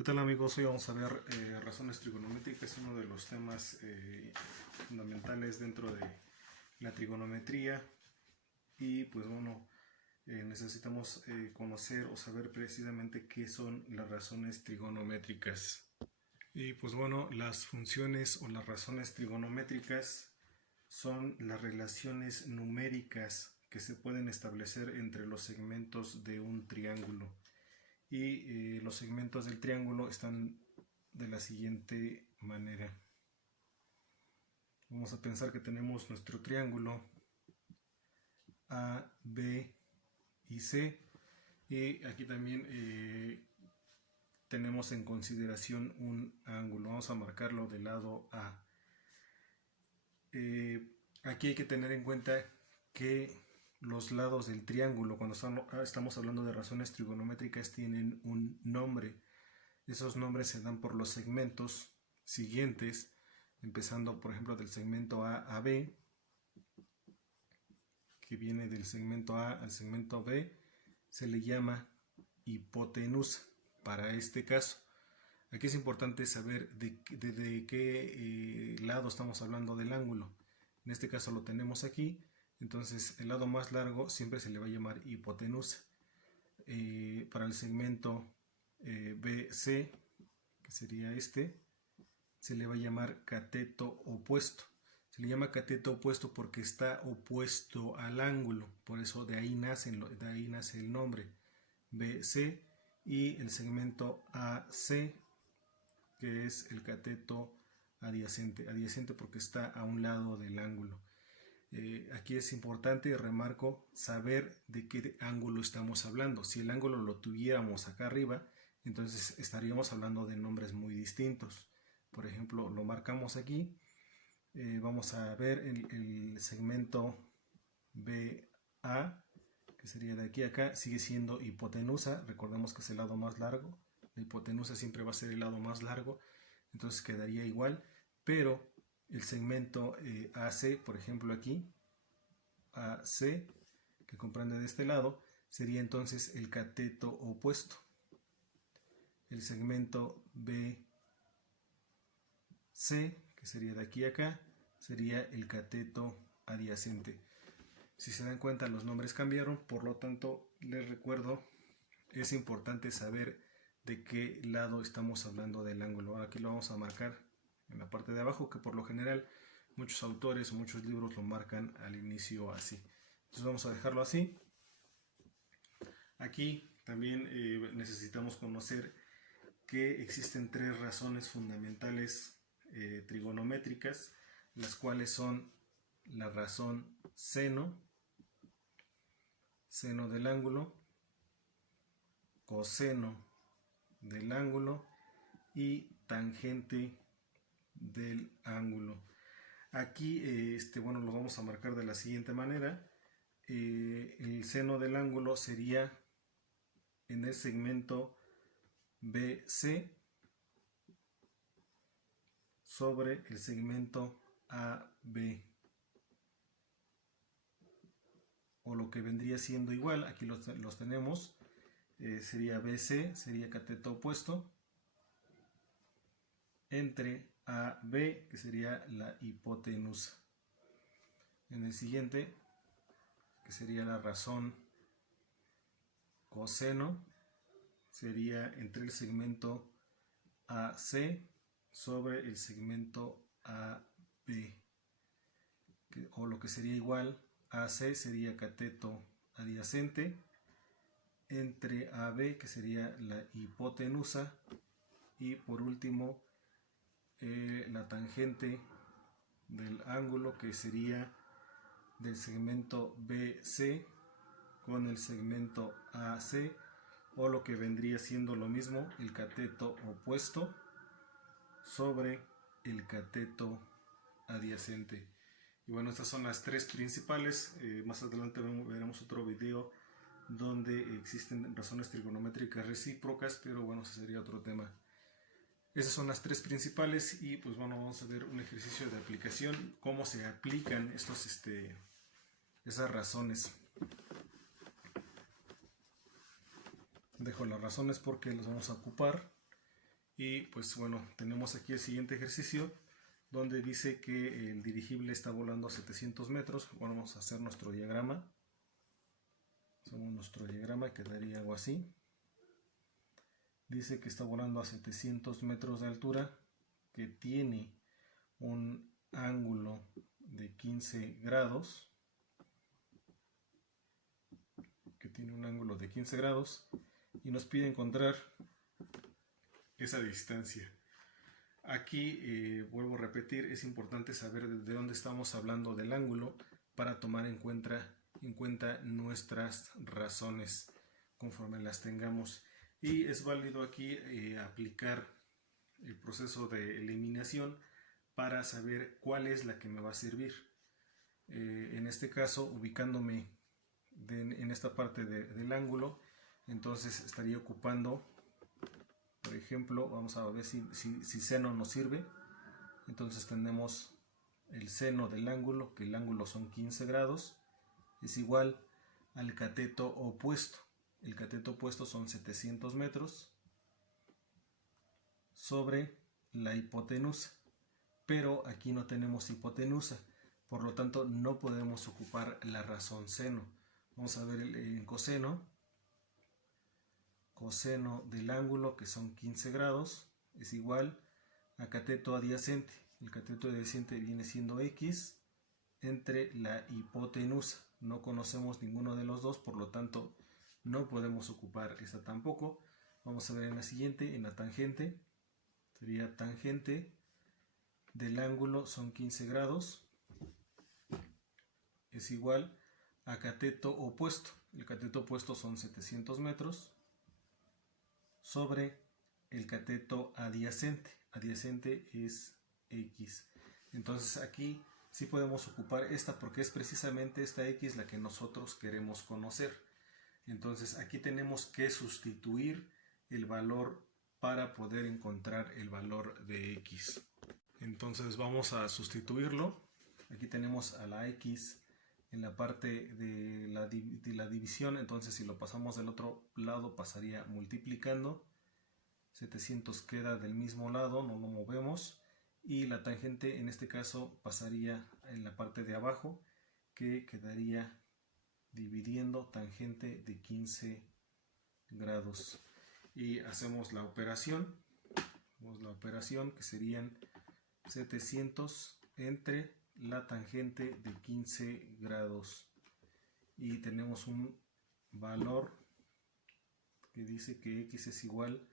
¿Qué tal, amigos? Hoy vamos a ver razones trigonométricas, uno de los temas fundamentales dentro de la trigonometría. Y pues bueno, necesitamos conocer o saber precisamente qué son las razones trigonométricas. Y pues bueno, las funciones o las razones trigonométricas son las relaciones numéricas que se pueden establecer entre los segmentos de un triángulo. Y los segmentos del triángulo están de la siguiente manera. Vamos a pensar que tenemos nuestro triángulo A, B y C, y aquí también tenemos en consideración un ángulo. Vamos a marcarlo del lado A. Aquí hay que tener en cuenta que los lados del triángulo, cuando estamos hablando de razones trigonométricas, tienen un nombre. Esos nombres se dan por los segmentos siguientes, empezando por ejemplo del segmento A a B, que viene del segmento A al segmento B, se le llama hipotenusa para este caso. Aquí es importante saber de qué lado estamos hablando del ángulo. En este caso lo tenemos aquí, entonces el lado más largo siempre se le va a llamar hipotenusa. Para el segmento BC, que sería este, se le va a llamar cateto opuesto. Se le llama cateto opuesto porque está opuesto al ángulo, por eso de ahí nace el nombre BC. Y el segmento AC, que es el cateto adyacente porque está a un lado del ángulo. Aquí es importante, remarco, saber de qué ángulo estamos hablando. Si el ángulo lo tuviéramos acá arriba, entonces estaríamos hablando de nombres muy distintos. Por ejemplo, lo marcamos aquí. Vamos a ver el segmento BA, que sería de aquí a acá, sigue siendo hipotenusa. Recordemos que es el lado más largo. La hipotenusa siempre va a ser el lado más largo, entonces quedaría igual. Pero el segmento AC, por ejemplo aquí, AC, que comprende de este lado, sería entonces el cateto opuesto. El segmento BC, que sería de aquí a acá, sería el cateto adyacente. Si se dan cuenta, los nombres cambiaron, por lo tanto, les recuerdo, es importante saber de qué lado estamos hablando del ángulo. Ahora aquí lo vamos a marcar en la parte de abajo, que por lo general muchos autores o muchos libros lo marcan al inicio así. Entonces vamos a dejarlo así. Aquí también necesitamos conocer que existen tres razones fundamentales trigonométricas, las cuales son la razón seno del ángulo, coseno del ángulo y tangente del ángulo. Aquí bueno, lo vamos a marcar de la siguiente manera. El seno del ángulo sería en el segmento BC sobre el segmento AB, o lo que vendría siendo igual, aquí los tenemos, sería BC, sería cateto opuesto, entre AB, que sería la hipotenusa. En el siguiente, que sería la razón coseno, sería entre el segmento AC sobre el segmento AB, o lo que sería igual, AC sería cateto adyacente, entre AB, que sería la hipotenusa, y por último la tangente del ángulo, que sería del segmento BC con el segmento AC, o lo que vendría siendo lo mismo, el cateto opuesto sobre el cateto adyacente. Y bueno, estas son las tres principales. Más adelante veremos otro video donde existen razones trigonométricas recíprocas, pero bueno, ese sería otro tema. Esas son las tres principales y pues bueno, vamos a ver un ejercicio de aplicación, cómo se aplican esas razones. Dejo las razones porque las vamos a ocupar. Y pues bueno, tenemos aquí el siguiente ejercicio donde dice que el dirigible está volando a 700 metros. Bueno, vamos a hacer nuestro diagrama. Hacemos nuestro diagrama, quedaría algo así. Dice que está volando a 700 metros de altura, que tiene un ángulo de 15 grados. Y nos pide encontrar esa distancia. Aquí, vuelvo a repetir, es importante saber de dónde estamos hablando del ángulo para tomar en cuenta nuestras razones conforme las tengamos. Y es válido aquí aplicar el proceso de eliminación para saber cuál es la que me va a servir. En este caso, ubicándome en esta parte del ángulo, entonces estaría ocupando, por ejemplo, vamos a ver si seno nos sirve. Entonces tenemos el seno del ángulo, que el ángulo son 15 grados, es igual al cateto opuesto. El cateto opuesto son 700 metros sobre la hipotenusa, pero aquí no tenemos hipotenusa, por lo tanto no podemos ocupar la razón seno. Vamos a ver el coseno del ángulo, que son 15 grados, es igual a cateto adyacente. El cateto adyacente viene siendo x entre la hipotenusa. No conocemos ninguno de los dos, por lo tanto no podemos ocupar esta tampoco. Vamos a ver en la siguiente, en la tangente. Sería tangente del ángulo son 15 grados, es igual a cateto opuesto. El cateto opuesto son 700 metros sobre el cateto adyacente. Adyacente es x. Entonces aquí sí podemos ocupar esta, porque es precisamente esta x la que nosotros queremos conocer. Entonces aquí tenemos que sustituir el valor para poder encontrar el valor de x. Entonces vamos a sustituirlo. Aquí tenemos a la x en la parte de la división, entonces si lo pasamos del otro lado pasaría multiplicando. 700 queda del mismo lado, no lo movemos, y la tangente en este caso pasaría en la parte de abajo, que quedaría dividiendo tangente de 15 grados. Y hacemos la operación que serían 700 entre la tangente de 15 grados, y tenemos un valor que dice que x es igual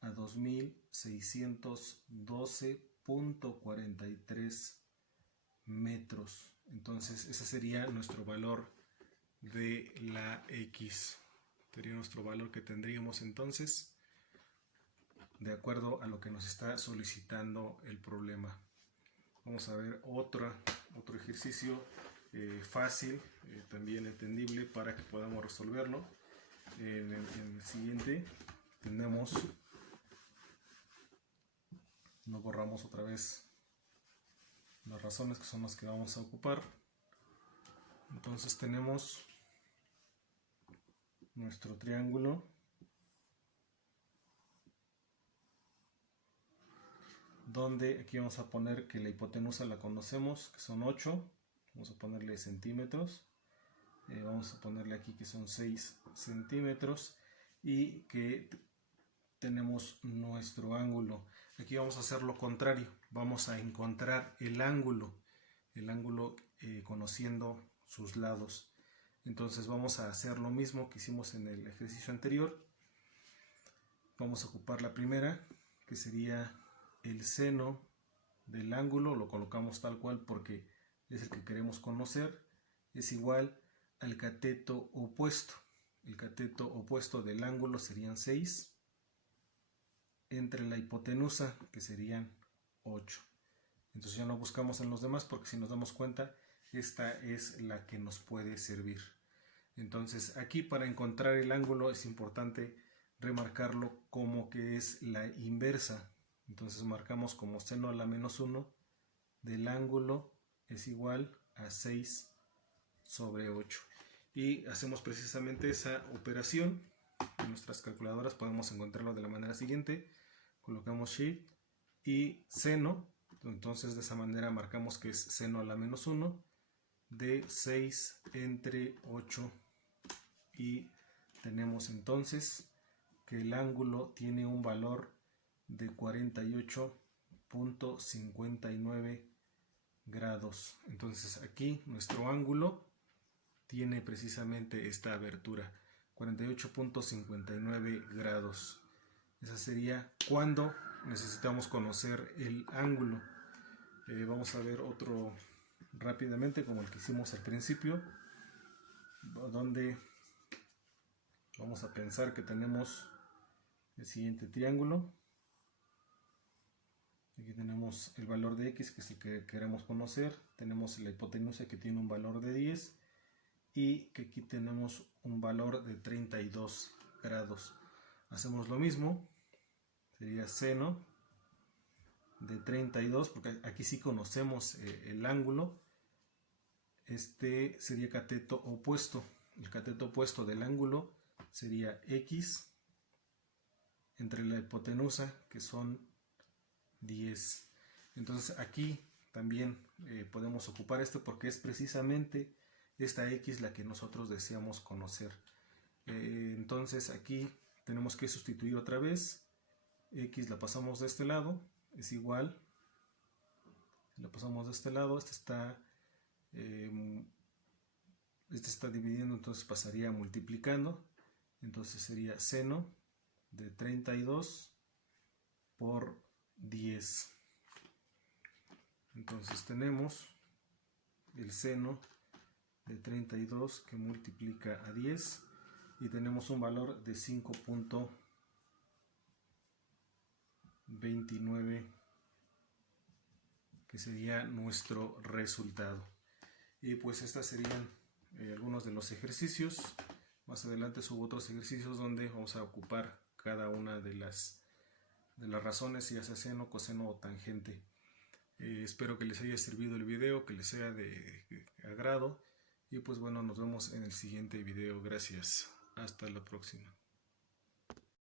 a 2612.43 metros. Entonces ese sería nuestro valor de la x. Sería nuestro valor que tendríamos entonces de acuerdo a lo que nos está solicitando el problema. Vamos a ver otro ejercicio fácil, también entendible, para que podamos resolverlo. En el siguiente tenemos, no borramos otra vez las razones que son las que vamos a ocupar. Entonces tenemos nuestro triángulo donde aquí vamos a poner que la hipotenusa la conocemos, que son 8, vamos a ponerle centímetros, vamos a ponerle aquí que son 6 centímetros, y que tenemos nuestro ángulo. Aquí vamos a hacer lo contrario, vamos a encontrar el ángulo conociendo sus lados. Entonces vamos a hacer lo mismo que hicimos en el ejercicio anterior. Vamos a ocupar la primera, que sería el seno del ángulo, lo colocamos tal cual porque es el que queremos conocer, es igual al cateto opuesto. El cateto opuesto del ángulo serían 6 entre la hipotenusa, que serían 8. Entonces ya no buscamos en los demás, porque si nos damos cuenta, esta es la que nos puede servir. Entonces aquí, para encontrar el ángulo, es importante remarcarlo como que es la inversa. Entonces marcamos como seno a la menos 1 del ángulo es igual a 6 sobre 8. Y hacemos precisamente esa operación. En nuestras calculadoras podemos encontrarlo de la manera siguiente. colocamos Shift y seno, entonces de esa manera marcamos que es seno a la menos 1 de 6 entre 8 y tenemos entonces que el ángulo tiene un valor de 48.59 grados. Entonces aquí nuestro ángulo tiene precisamente esta abertura, 48.59 grados. Esa sería cuando necesitamos conocer el ángulo. Vamos a ver otro rápidamente, como el que hicimos al principio, donde vamos a pensar que tenemos el siguiente triángulo. Aquí tenemos el valor de x, que es el que queremos conocer. Tenemos la hipotenusa, que tiene un valor de 10, y que aquí tenemos un valor de 32 grados. Hacemos lo mismo, sería seno de 32, porque aquí sí conocemos el ángulo. Este sería cateto opuesto. El cateto opuesto del ángulo sería x entre la hipotenusa, que son 10. Entonces aquí también podemos ocupar esto, porque es precisamente esta x la que nosotros deseamos conocer. Entonces aquí tenemos que sustituir otra vez. X la pasamos de este lado, es igual, la pasamos de este lado, este está dividiendo, entonces pasaría multiplicando, entonces sería seno de 32 por 10. Entonces tenemos el seno de 32 que multiplica a 10 y tenemos un valor de 5.29, que sería nuestro resultado. Y pues estas serían algunos de los ejercicios. Más adelante subo otros ejercicios donde vamos a ocupar cada una de las razones, ya sea seno, coseno o tangente. Espero que les haya servido el video, que les sea de agrado, y pues bueno, nos vemos en el siguiente video. Gracias, hasta la próxima.